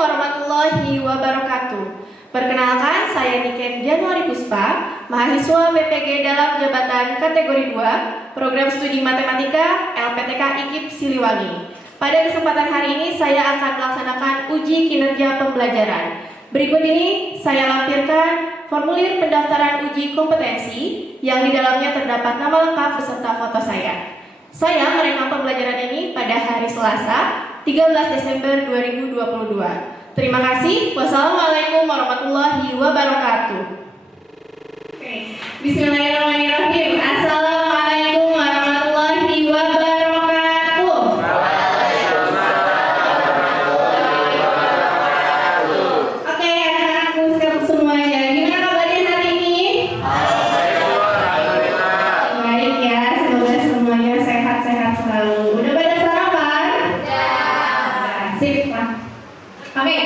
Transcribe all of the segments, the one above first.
warahmatullahi wabarakatuh. Perkenalkan, saya Niken Januari Puspa, mahasiswa BPG dalam jabatan kategori 2, Program Studi Matematika LPTK IKIP Siliwangi. Pada kesempatan hari ini, saya akan melaksanakan uji kinerja pembelajaran. Berikut ini, saya lampirkan formulir pendaftaran uji kompetensi yang di dalamnya terdapat nama lengkap beserta foto saya. Saya merekam pembelajaran ini pada hari Selasa, 13 Desember 2022. Terima kasih. Wassalamualaikum warahmatullahi wabarakatuh. Oke. Bismillahirrahmanirrahim. Assalamualaikum warahmatullahi wabarakatuh. Oke, anak-anakku semuanya, gimana kabarnya hari ini? Baik ya, semoga semuanya sehat-sehat selalu. Udah pada sarapan? Ya. Sip lah. Oke,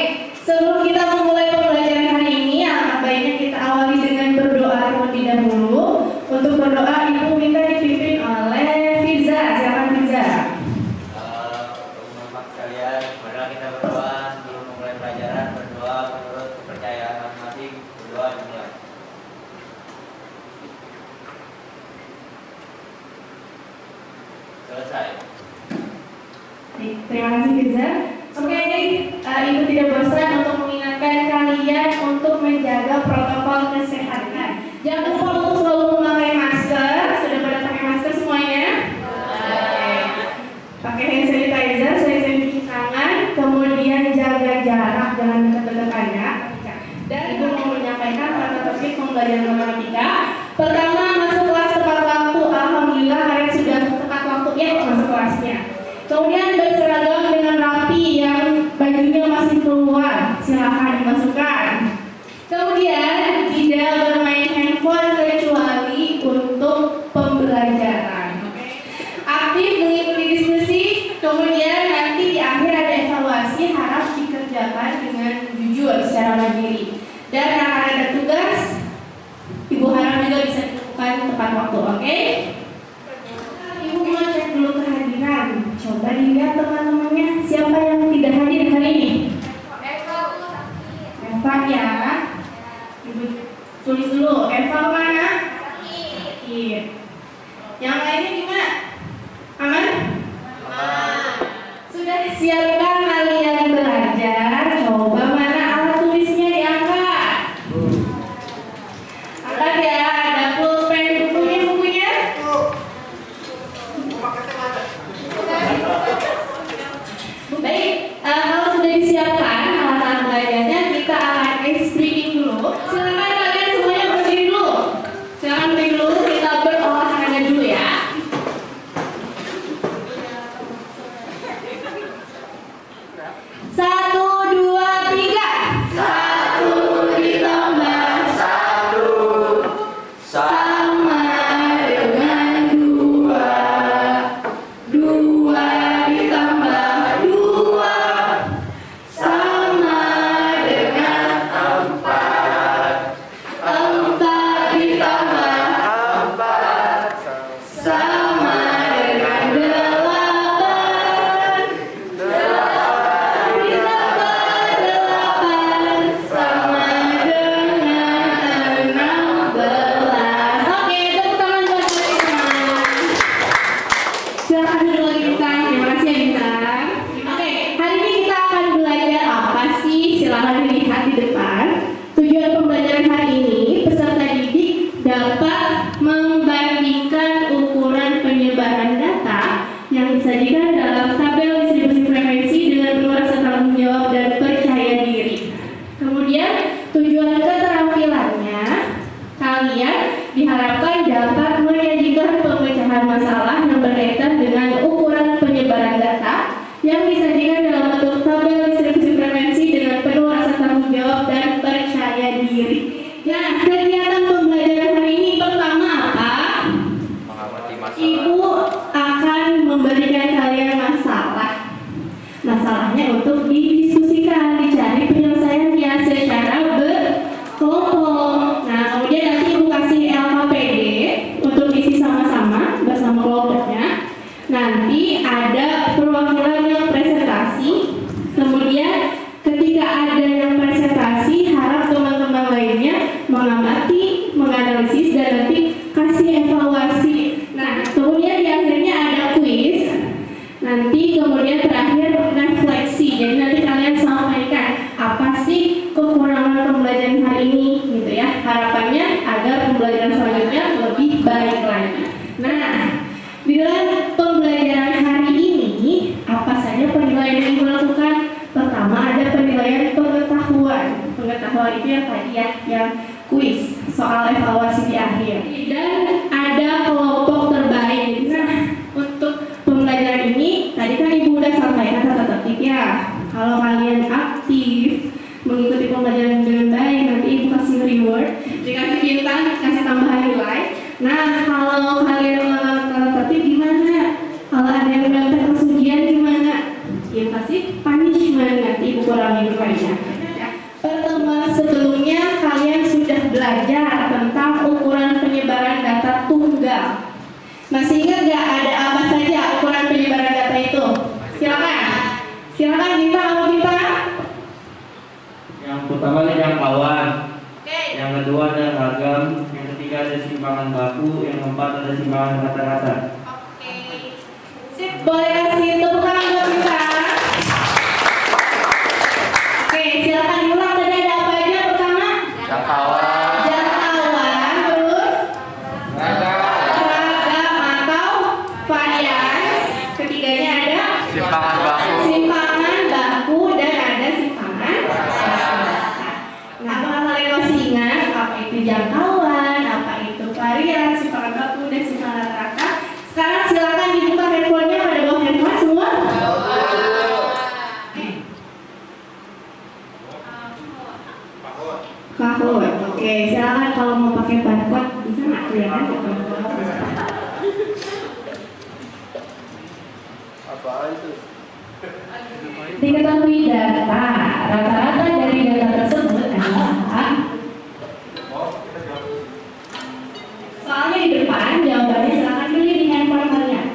sebelum kita memulai pembelajaran hari ini, alangkah baiknya kita awali dengan berdoa terlebih dahulu. Untuk berdoa, Ibu minta dipimpin oleh Firza. Silakan Firza. Teman-teman sekalian, mari kita berdoa sebelum memulai pelajaran. Berdoa menurut kepercayaan masing-masing. Berdoa dimulai. Selesai. Baik, terima kasih Firza. Oke, Ibu tidak bosan untuk mengingatkan kalian untuk menjaga protokol kesehatan. Jangan lupa untuk selalu memakai masker. Sudah pada pakai masker semuanya? Pakai hand sanitizer, sering cuci tangan, kemudian jaga jarak, jangan dekat-dekat ya. Dan Ibu mau menyampaikan tata tertib pembelajaran matematika. Pertama, masuk kelas tepat waktu. Alhamdulillah kalian sudah tepat waktu ya masuk kelasnya. Kemudian berseragam dengan rapi yang bajunya masih keluar, silahkan dimasukkan. Kemudian tidak bermain handphone kecuali untuk pembelajaran. Aktif mengikuti diskusi, kemudian nanti di akhir ada evaluasi, harap dikerjakan dengan jujur secara mandiri. Dan akan ada tugas, Ibu harap juga bisa dilakukan tepat waktu, oke? Ibu mau cek dulu kehadiran. Coba dilihat teman-temannya, siapa yang tidak hadir hari ini? Eva ya. Ibu tulis dulu, Eva mana? Sakit. Yang lainnya gimana? Aman? Sudah disiapkan kalian belajar? Coba mana alat tulisnya diangkat. Angkat ya, ada pulpen, bukunya. Baik, kalau sudah disiapkan alat-alat belajarnya, kita akan explaining dulu. Silakan kalian semuanya berdiri dulu. Silakan berdiri dulu, kita berolahraga dulu ya. Satu, dua, tiga. Satu ditambah satu sama dengan dua. Dua ditambah dua sama dengan empat. Empat ditambah empat sama dengan delapan. Delapan ditambah delapan sama dengan 16. Oke, tepuk tangan buat teman-teman. Silakan duduk lagi Bintang. Terima kasih ya Bintang. Oke, hari ini kita akan belajar apa sih? Silakan dilihat di depan. Tujuan pembelajaran hari ini, peserta didik dapat membandingkan ukuran penyebaran data yang disajikan dalam tabel distribusi frekuensi dengan penuh rasa tanggung jawab dan percaya diri. Kemudian, tujuan keterampilannya, kalian diharapkan dapat menyajikan pemecahan masalah yang berkaitan dengan ukuran penyebaran data yang disajikan dalam bentuk tabel distribusi frekuensi dengan penuh rasa tanggung pengetahuan itu yang tadi ya, yang kuis, soal evaluasi di akhir. Dan ada kelompok terbaik. Nah, untuk pembelajaran ini, tadi kan Ibu udah sampaikan tata tertib ya. Kalau kalian aktif, mengikuti pembelajaran dengan baik, nanti Ibu kasih reward, dikasih bintang, dikasih tambahan nilai. Nah, kalau kalian melanggar tata tertib gimana? Kalau ada yang melanggar ujian gimana? Ibu kasih punishment, nanti Ibu kurangi nilainya. Pertemuan sebelumnya kalian sudah belajar tentang ukuran penyebaran data tunggal. Masih ingat nggak ada apa saja ukuran penyebaran data itu? Silakan Gita, apa Gita? Yang pertama ada jangkauan, yang kedua ada ragam, yang ketiga ada simpangan baku, yang keempat ada simpangan rata-rata. Sip, boleh kasih tepuk tangan buat Gita. Oke, silakan diulang, tadi ada apa aja? Pertama, Jangkauan, terus ragam atau varians. Ketiganya ada simpangan baku. simpangan baku dan ada simpangan rata. Nah, apakah kalian masih ingat apa itu jangkauan, apa itu varian, simpangan baku dan simpangan rata-rata? Sekarang silakan dibuka handphonenya, pada bawa handphone semua. Kahoot. Oke, silakan kalau mau pakai barcode bisa nggak kelihatan nggak? Apa itu? Diketahui data, rata-rata dari data tersebut adalah soalnya di depan jawabannya silakan pilih di handphone kalian.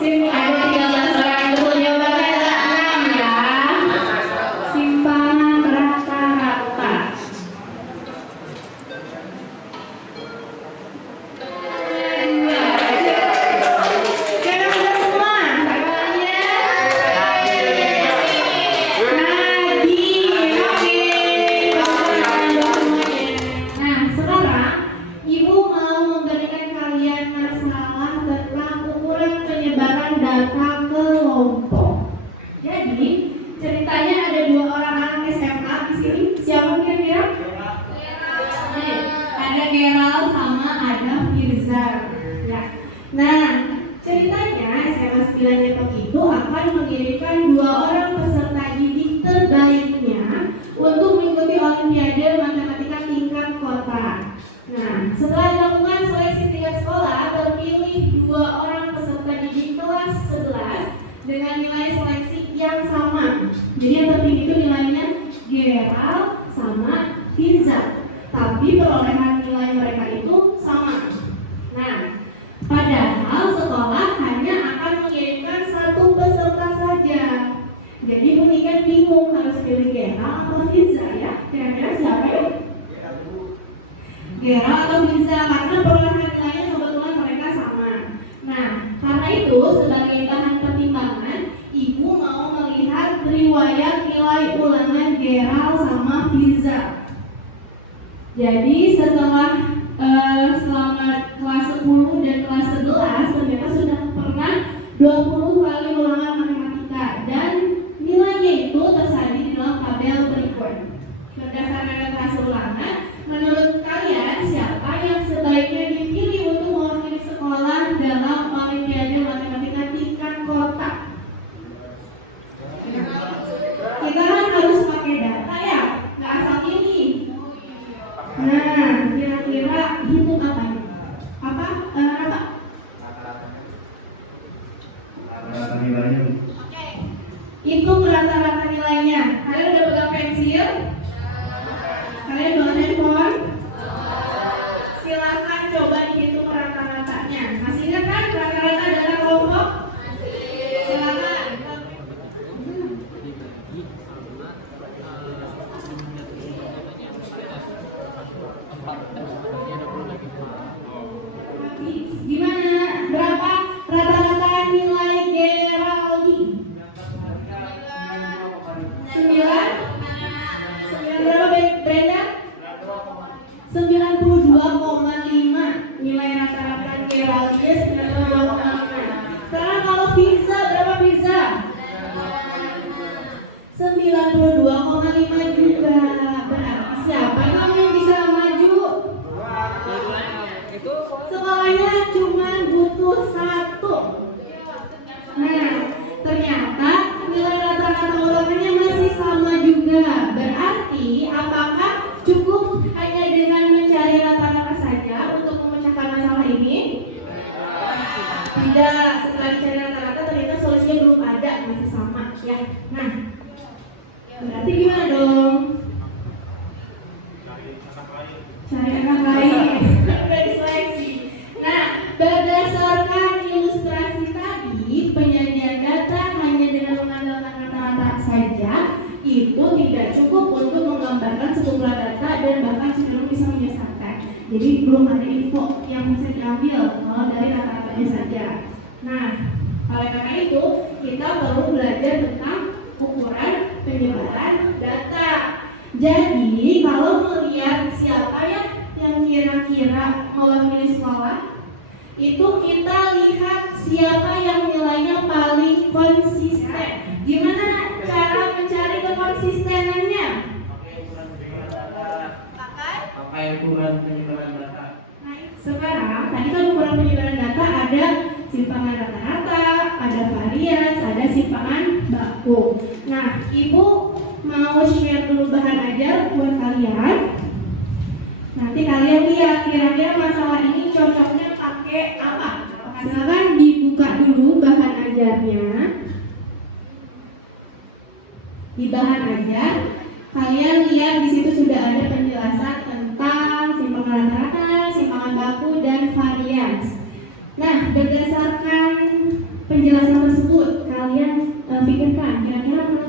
Ada 13 orang betul, jawabannya ada 6 ya. Simpangan rata-rata. Sekarang udah semua. Tangannya. Nadine. Oke. Nah, sekarang Ibu mau memberikan kalian masalah tentang ukuran penyebaran data kelompok. Jadi, ceritanya ada 2 orang anak SMA di sini. Siapa kira-kira? Ada Gerald sama ada Firza. Ya. Nah, ceritanya SMA 9 Depok itu akan mengirimkan 2 orang peserta didik terbaiknya untuk mengikuti Olimpiade Matematika tingkat kota. Nah, setelah dilakukan seleksi tingkat sekolah, terpilih 2 orang peserta didik kelas 11 dengan nilai seleksi yang sama. Jadi yang tertinggi itu nilainya Gerald sama Firza. Tapi perolehan nilai mereka itu sama. Nah, padahal sekolah hanya akan mengirimkan 1 peserta saja. Jadi Bu Niken bingung harus pilih Gerald atau Firza ya. Kira-kira siapa ya? Gerald atau Firza, karena perolehan nilainya kebetulan mereka sama. Nah, karena itu sebagai bahan pertimbangan, Ibu mau melihat riwayat nilai ulangan Gerald sama Firza. Jadi setelah selama kelas 10 dan kelas 11 ternyata sudah pernah 20 kali ulangan matematika dan nilainya itu tersaji di dalam tabel berikut. Berdasarkan hasil ulangan, menurut kalian siapa yang sebaiknya dipilih untuk mewakili sekolah dalam Olimpiade Matematika tingkat kota? Kita kan harus pakai data ya, nggak asal pilih. Nah, kira-kira hitung apa ini? Apa? Apa? Rata-rata nilainya. Hitung rata-rata nilainya. Kalian udah pegang pensil? Kalian bawa handphone? Silakan coba dihitung rata-ratanya. Masih ingat kan rata-rata data kelompok? Silakan. Gimana? Berapa rata-rata nilai Geraldi? 9? 9 berapa Brenda? masih sama ya. Nah, berarti gimana dong? Cari anak lain. Udah diseleksi. Nah, berdasarkan ilustrasi tadi, penyajian data hanya dengan mengandalkan rata-rata saja itu tidak cukup untuk menggambarkan sejumlah data dan bahkan cenderung bisa menyesatkan. Jadi belum ada info yang bisa diambil kalau dari rata-ratanya saja. Nah, oleh karena itu kita perlu belajar tentang ukuran penyebaran data. Jadi kalau melihat siapa ya yang kira-kira mewakili sekolah, itu kita lihat siapa yang nilainya paling konsisten. Gimana cara mencari kekonsistenannya? Pakai ukuran penyebaran data. Nah, sekarang tadi kan ukuran penyebaran data ada simpangan rata-rata, ada varians, ada simpangan baku. Nah, Ibu mau share dulu bahan ajar buat kalian. Nanti kalian lihat kira-kira masalah ini cocoknya pakai apa. Silakan dibuka dulu bahan ajarnya. Di bahan ajar, kalian lihat di situ sudah ada penjelasan tentang simpangan rata-rata, simpangan baku, dan varians. Nah, berdasarkan penjelasan tersebut, kalian pikirkan kira-kira menurut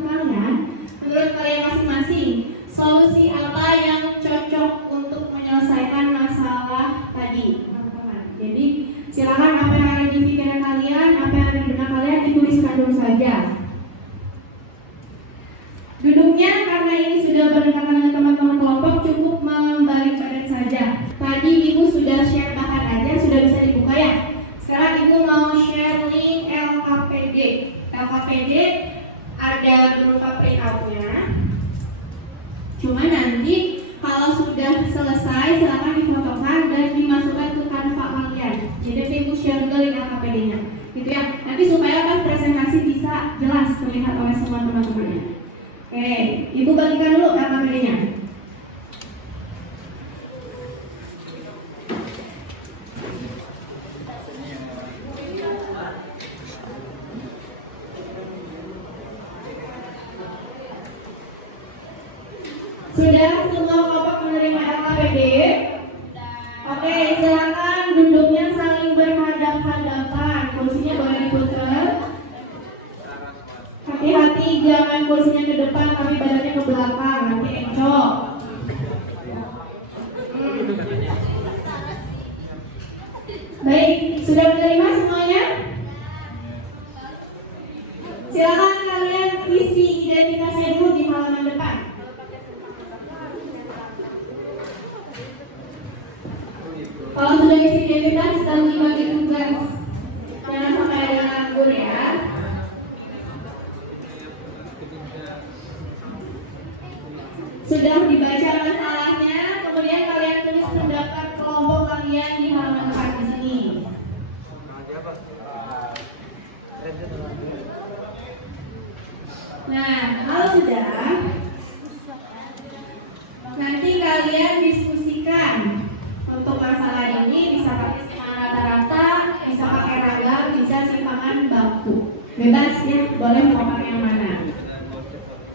kalian masing-masing solusi apa yang cocok untuk menyelesaikan masalah tadi, teman-teman. Jadi silakan apa yang ada di pikiran kalian, apa yang ada di benak kalian dituliskan dulu saja. Duduknya karena ini sudah berdekatan dengan teman-teman kelompok, cukup membalik badan saja. Tadi Ibu sudah share bahan aja, sudah bisa dibuka ya. Sekarang Ibu mau share link LKPD. LKPD ada berupa printout-nya. Cuma nanti kalau sudah selesai silakan difotokan dan dimasukkan ke Canva kalian. Jadi Ibu share juga link LKPD-nya. Gitu ya. Nanti supaya pas presentasi bisa jelas terlihat oleh semua teman-temannya. Oke, Ibu bagikan dulu LKPD-nya. Sudah semua kelompok menerima LKPD? Oke, silakan duduknya saling berhadap-hadapan. Kursinya boleh diputar. Hati-hati jangan kursinya ke depan tapi badannya ke belakang, nanti encok. Baik, sudah menerima semuanya? Silakan kalian isi identitasnya dulu di halaman depan. Kalau sudah isi identitas, kita bagi tugas. Jangan sampai ada nganggur ya. Sudah dibaca masalahnya, kemudian kalian tulis pendapat kelompok kalian di halaman depan di sini. Nah, kalau sudah, nanti kalian diskusikan. Untuk masalah ini bisa pakai simpangan rata-rata, bisa pakai ragam, bisa simpangan baku. Bebas ya, boleh mau pakai yang mana.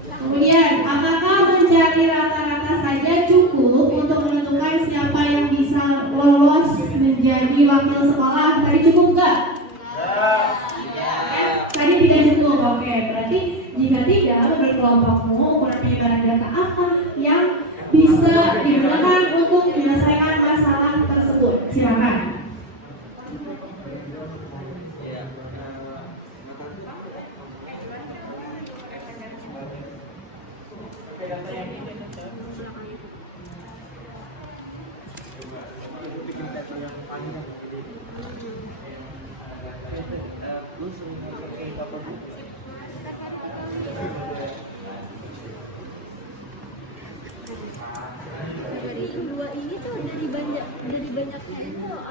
Kemudian, apakah mencari rata-rata saja cukup untuk menentukan siapa yang bisa lolos menjadi wakil sekolah? Tadi cukup nggak? Tadi tidak cukup, oke. Berarti jika tidak, menurut kelompokmu ukuran penyebaran data apa yang bisa digunakan untuk menyelesaikan masalah tersebut? Silakan.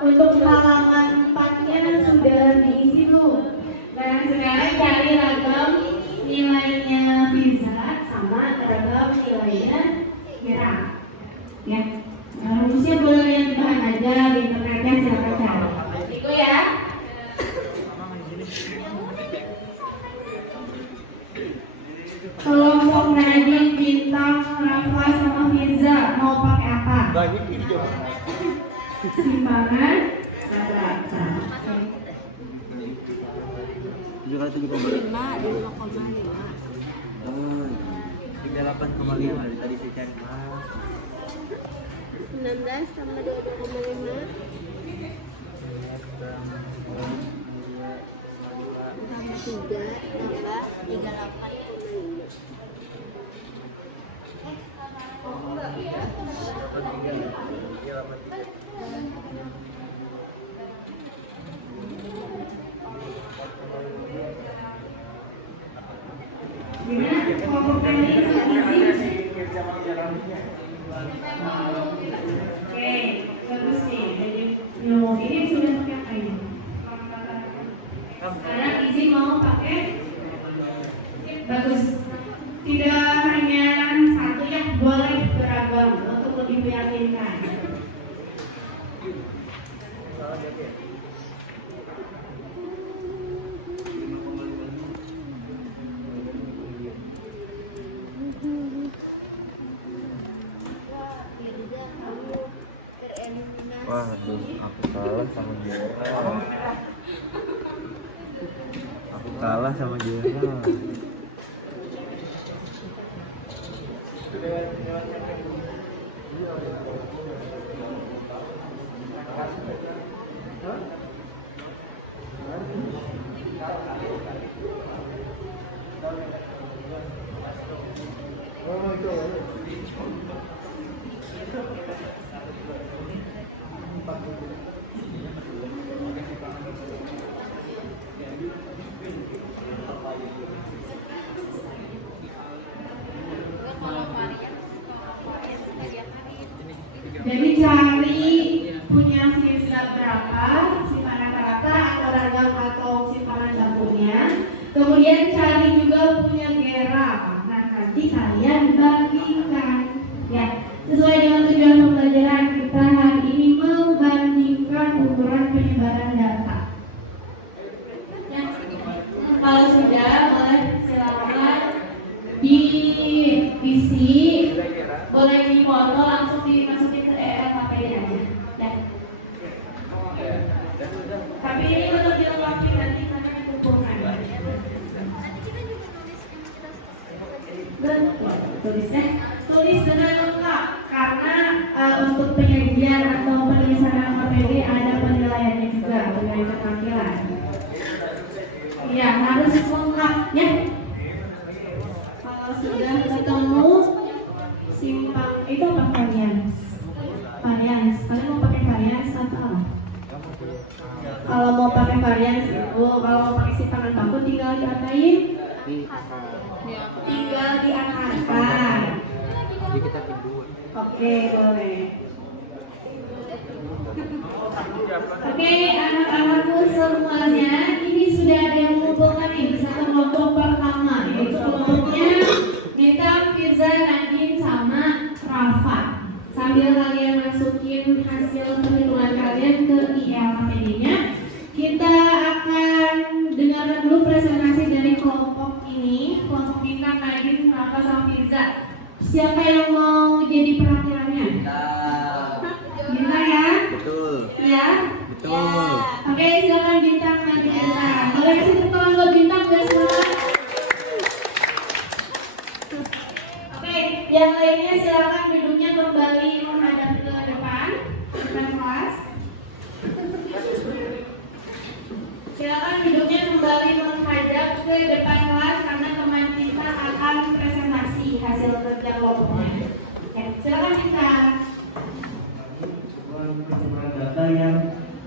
Untuk halaman 4-nya sudah diisi tuh. Nah, sekarang cari ragam nilainya Fiza sama ragam nilainya Kira. Ya. Nah, rumusnya boleh yang di bahan aja di internetnya, silakan cari. Itu ya. Simpangan rata-rata. 7 kali 7,5. 38,5 tadi saya cari. 19 tambah 22,5 tambah 3 tambah 38,5. Gimana? Kelompok pendek gizi? Oke, bagus nih. Jadi, ini sudah pakai apa ini? Sekarang izin mau pakai? Bagus. Tidak hanya satu ya, boleh beragam untuk lebih meyakinkan. Waduh, aku kalah sama dia. Aku kalah sama dia. Jadi cari punya silsilah berapa, simpanan rata-rata atau ragam atau simpanan dapurnya. Kemudian cari juga punya gerak. Nah nanti kalian bandingkan. Ya, sesuai dengan tujuan pembelajaran kita hari ini membandingkan ukuran penyebaran data. Ya, kalau sudah boleh silakan diisi, boleh dipoto langsung dimasukin ke HPD-nya. Ya. Tapi ini untuk dilengkapi nanti karena dikumpulkan. Betul, tulis dengan lengkap karena untuk penyajian atau penulisan HPD ada penilaiannya juga, penilaian keterampilan. Iya, harus lengkap ya. Kalau sudah ketemu simpang itu apa varians? Varians, kalian mau pakai varians atau apa? Kalau mau pakai varians itu, kalau mau pakai simpangan baku tinggal diapain? Tinggal diangkat. Jadi kita kedua. Oke, boleh. Oke, anak-anakku semuanya, ini sudah ada yang mengumpulkan nih satu kelompok pertama, yaitu kelompoknya Nita, Firza, Nadine, sama Rafa. Sambil kalian masukin hasil perhitungan kalian ke ILHPD-nya, kita akan dengarkan dulu presentasi dari kelompok ini, kelompok Nita, Nadine, Rafa, sama Firza. Siapa yang mau jadi perwakilannya? Nita ya? Betul. Ya? Betul. Oke, silakan Bintang nanti kita. Boleh kasih tepuk tangan buat Bintang guys semua. Oke, yang lainnya silakan duduknya kembali menghadap ke depan kelas. Silakan duduknya kembali menghadap ke depan kelas karena teman kita akan presentasi hasil kerja kelompoknya. Oke, silakan Bintang. Penyebaran data yang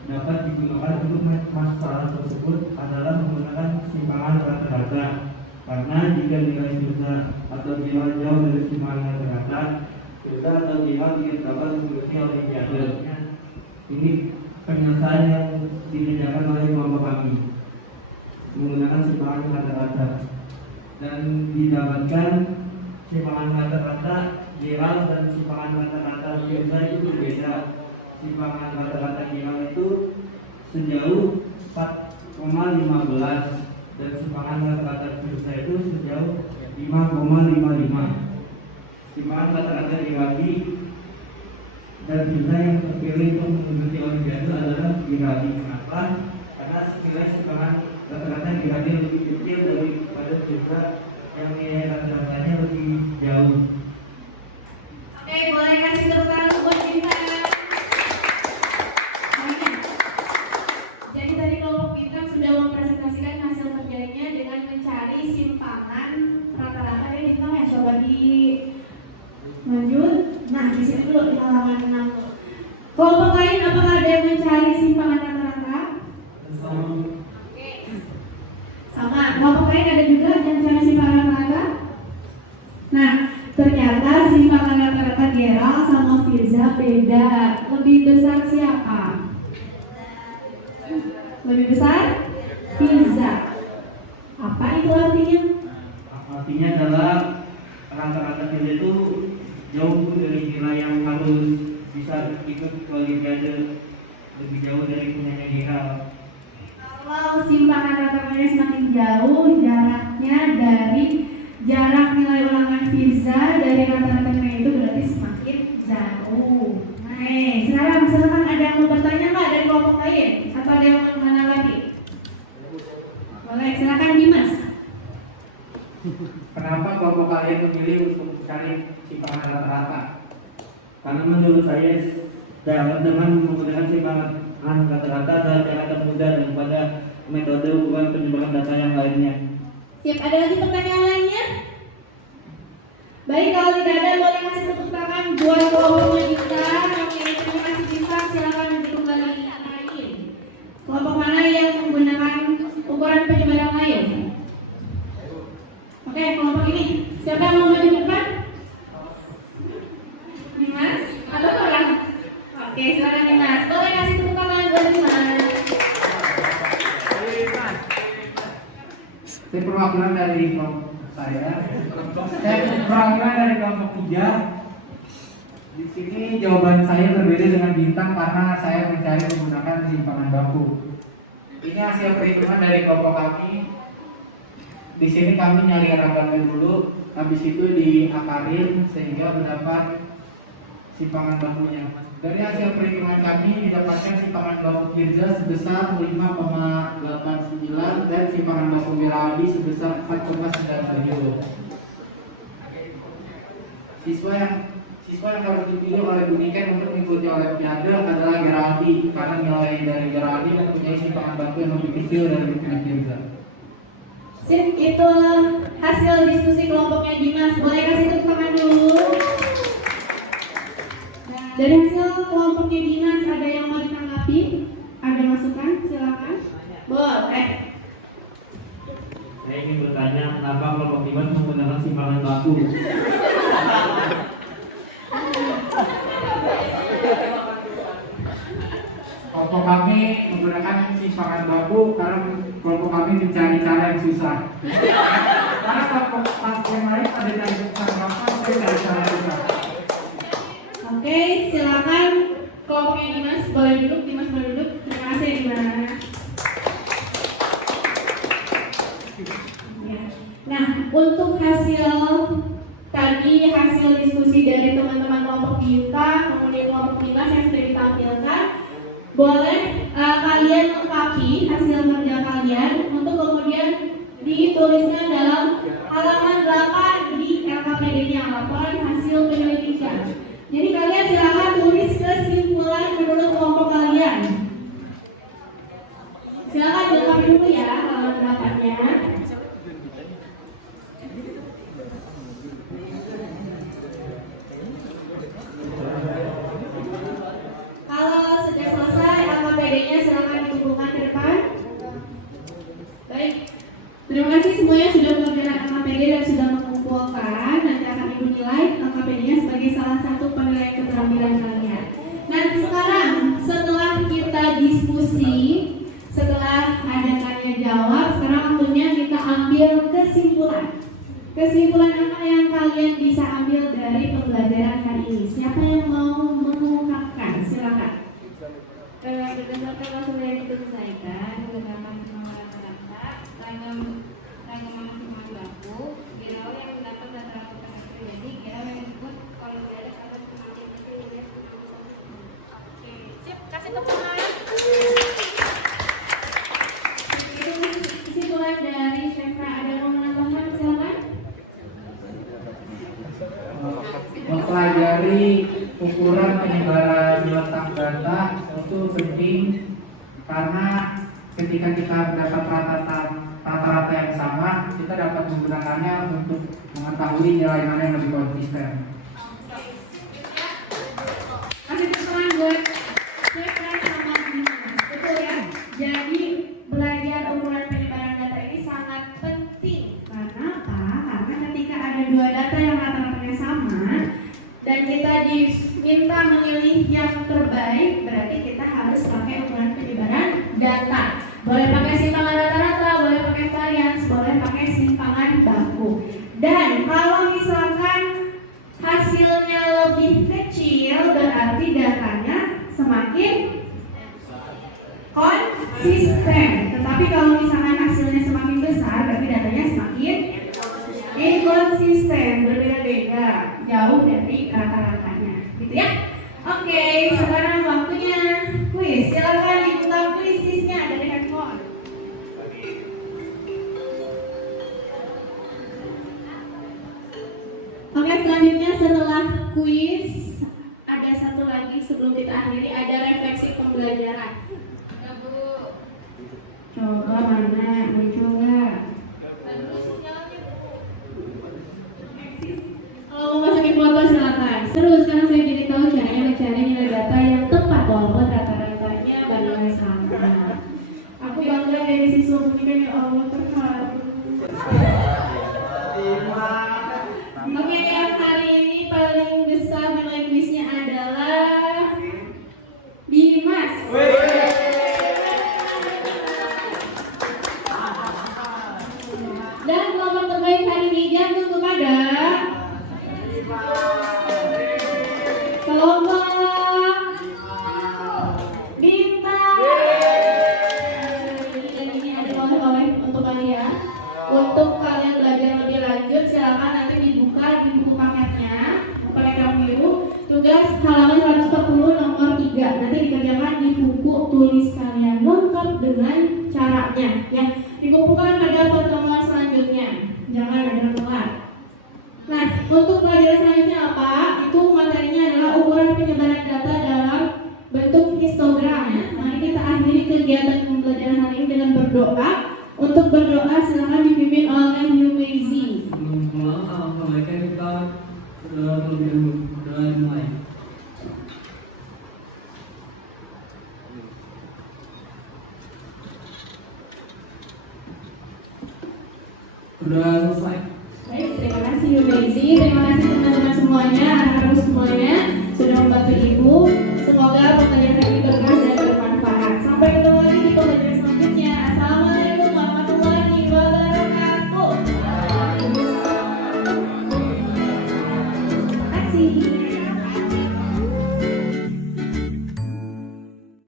dapat digunakan untuk masalah tersebut adalah menggunakan simpangan rata-rata, karena jika nilai filter atau nilai jauh dari simpangan rata-rata, filter atau nilai tidak dapat diikuti oleh metode. Ini penyelesaian yang dikerjakan oleh kelompok kami menggunakan simpangan rata-rata dan didapatkan simpangan rata-rata geral dan simpangan rata-rata filter itu berbeda. Simpangan rata-rata geral itu sejauh 4,15 dan simpangan rata-rata filter itu sejauh 5,55. Simpangan rata-rata dibagi dan Firza yang terpilih untuk mengikuti Olimpiade adalah Giradi. Kenapa? Karena nilai simpangan rata-rata Giradi lebih kecil daripada Firza yang nilai rata-ratanya lebih jauh. Oke, boleh kasih tepuk tangan buat Bintang. Jadi tadi kelompok Bintang sudah mempresentasikan hasil kerjanya dengan mencari simpangan rata-rata dari Bintang ya. Coba di lanjut. Nah, di sini dulu di halaman 6. Kelompok lain apakah ada yang mencari simpangan rata-rata? Oke. Sama. Kelompok lain ada juga yang mencari simpangan rata-rata? Nah, ternyata simpangan rata-rata Gerald sama Firza beda. Lebih besar siapa? Lebih besar? Firza. Apa itu artinya? Artinya adalah rata-rata Firza itu jauh dari nilai yang harus bisa ikut ke Olimpiade, lebih jauh dari punyanya Gerald. Kalau simpangan rata-ratanya semakin jauh, jaraknya dari jarak nilai ulangan Firza dari rata-ratanya itu berarti semakin jauh. Nah, sekarang silakan ada yang mau bertanya nggak dari kelompok lain? Atau ada yang mau menanggapi? Boleh, silakan Dimas. Kenapa kelompok kalian memilih untuk mencari simpangan rata-rata? Karena menurut saya dapat dengan menggunakan simpangan rata-rata adalah cara termudah daripada metode ukuran penyebaran data yang lainnya. Siap, ada lagi pertanyaan lainnya? Baik, kalau tidak ada boleh kasih tepuk tangan buat kelompoknya Dita. Oke, terima kasih Dita. Silakan kembali lain. Kelompok mana yang menggunakan ukuran penyebaran lain? Oke, kelompok ini. Siapa yang mau maju depan? Dimas atau orang? Oke, silakan Dimas. Boleh kasih tepuk tangan buat Dimas. Saya perwakilan dari kelompok saya perwakilan dari kelompok 3. Di sini jawaban saya berbeda dengan Bintang karena saya mencari menggunakan simpangan baku. Ini hasil perhitungan dari kelompok kami. Di sini kami nyari rangkanya dulu, habis itu diakarin sehingga mendapat simpangan bakunya. Dari hasil perhitungan kami didapatkan simpangan baku Firza sebesar 5,89 dan simpangan baku Geraldi sebesar 4,97. Siswa yang harus dipilih oleh Buniken untuk mengikuti Olimpiade adalah Geraldi karena nilai dari Geraldi mempunyai simpangan baku yang lebih kecil dari Firza. Sip, itu hasil diskusi kelompoknya Dimas. Boleh kasih tepuk tangan dulu. Dari hasil kelompoknya Dimas ada yang mau ditanggapi? Ada masukan? Silakan. Boleh. Saya ingin bertanya kenapa kelompok Dimas menggunakan simpangan baku? Kelompok kami menggunakan simpangan baku karena kelompok kami mencari cara yang susah. Karena kelompok yang lain ada cara susah, saya cari cara susah. Oke, silakan kelompoknya Dimas boleh duduk. Dimas boleh duduk. Terima kasih Dimas. Ya. Nah, untuk hasil diskusi dari teman-teman kelompok Bintang, kemudian kelompok Dimas yang sudah ditampilkan, boleh kalian lengkapi hasil kerja kalian untuk kemudian dituliskan dalam halaman 8 di LKPD-nya, laporan hasil penyelidikan. Jadi kalian silakan tulis kesimpulan menurut kelompok kalian. Silakan dilengkapi dulu ya halaman 8-nya. Kalau sudah selesai LKPD-nya silakan dikumpulkan ke depan. Baik. Terima kasih semuanya sudah mengerjakan LKPD dan sudah mengumpulkan. Nanti akan ibu nilai LKPD-nya sebagai salah satu penilaian keterampilan kalian. Nah sekarang setelah kita diskusi, setelah ada tanya jawab, sekarang waktunya kita ambil kesimpulan. Kesimpulan apa yang kalian bisa ambil dari pembelajaran hari ini? Siapa yang mau mengungkapkan? Silakan. Berdasarkan masalah yang diselesaikan, menggunakan simpangan rata-rata, rangkaian simpangan baku, Gerald yang mendapat rata-rata terjadi, Gerald yang disebut Olimpiade karena semakin kecil nilai data itu penting karena ketika kita mendapat rata-rata yang sama, kita dapat menggunakannya untuk mengetahui nilai mana yang lebih konsisten. Kasih pertanyaan buat Stefan sama Dimas. Betul ya? Jadi belajar ukuran penyebaran data ini sangat penting. Karena apa? Karena ketika ada dua data yang rata-ratanya sama dan kita diminta memilih yang terbaik, berarti kita harus pakai ukuran penyebaran data. Boleh pakai simpangan rata-rata, boleh pakai varians, boleh pakai simpangan baku. Dan kalau misalkan hasilnya lebih kecil, berarti datanya semakin konsisten. Tetapi kalau misalkan hasilnya semakin besar, berarti datanya semakin inkonsisten, berbeda-beda, jauh dari rata-ratanya, gitu ya. Oke, sekarang waktunya kuis. Silakan dibuka kuisisnya dari handphone. Oke, selanjutnya setelah kuis ada satu lagi sebelum kita akhiri, ada refleksi pembelajaran. Coba mana muncul nggak? Kalau mau masukin foto silakan. Seru, sekarang saya jadi tahu caranya mencari nilai data yang tepat walaupun rata-ratanya banyaknya sama. Aku bangga dari siswa pendidikan, ya Allah, terharu. Oke, yang hari ini paling besar nilai kuisnya adalah Dimas. Dan kelompok terbaik hari ini jatuh kepada kelompok Bintang. Ini ada oleh-oleh untuk kalian. Untuk kalian belajar lebih lanjut, silakan nanti dibuka di buku paketnya, paket biru. Tugas halaman 140 nomor 3. Nanti dikerjakan di buku tulis kalian lengkap dengan caranya. Ya, dikumpulkan pada pertemuan selanjutnya. Jangan ada telat. Nah, untuk pelajaran selanjutnya apa? Itu materinya adalah ukuran penyebaran data dalam bentuk histogram. Mari kita akhiri kegiatan pembelajaran hari ini dengan berdoa. Untuk berdoa silakan dipimpin oleh Yumizi. Mereka kita terlebih dahulu doa mulai. Sudah selesai. Baik, terima kasih Yumizi. Terima kasih teman-teman semuanya, anak-anak semuanya sudah membantu ibu. Semoga pembelajaran ini berkah dan bermanfaat. Sampai ketemu lagi di pembelajaran selanjutnya. Assalamualaikum warahmatullahi wabarakatuh. Terima kasih.